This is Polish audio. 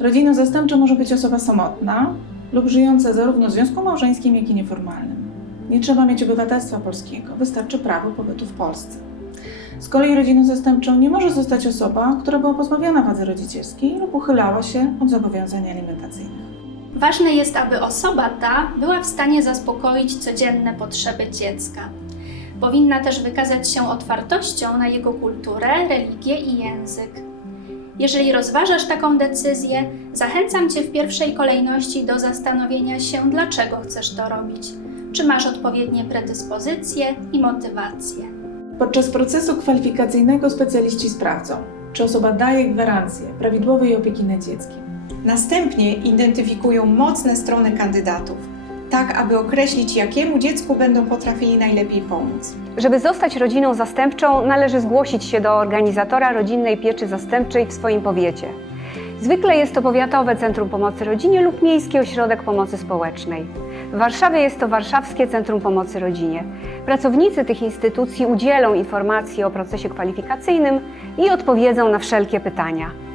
Rodziną zastępczą może być osoba samotna lub żyjąca zarówno w związku małżeńskim, jak i nieformalnym. Nie trzeba mieć obywatelstwa polskiego, wystarczy prawo pobytu w Polsce. Z kolei rodziną zastępczą nie może zostać osoba, która była pozbawiona władzy rodzicielskiej lub uchylała się od zobowiązań alimentacyjnych. Ważne jest, aby osoba ta była w stanie zaspokoić codzienne potrzeby dziecka. Powinna też wykazać się otwartością na jego kulturę, religię i język. Jeżeli rozważasz taką decyzję, zachęcam Cię w pierwszej kolejności do zastanowienia się, dlaczego chcesz to robić. Czy masz odpowiednie predyspozycje i motywacje? Podczas procesu kwalifikacyjnego specjaliści sprawdzą, czy osoba daje gwarancję prawidłowej opieki nad dzieckiem. Następnie identyfikują mocne strony kandydatów, tak aby określić, jakiemu dziecku będą potrafili najlepiej pomóc. Żeby zostać rodziną zastępczą, należy zgłosić się do organizatora rodzinnej pieczy zastępczej w swoim powiecie. Zwykle jest to Powiatowe Centrum Pomocy Rodzinie lub Miejski Ośrodek Pomocy Społecznej. W Warszawie jest to Warszawskie Centrum Pomocy Rodzinie. Pracownicy tych instytucji udzielą informacji o procesie kwalifikacyjnym i odpowiedzą na wszelkie pytania.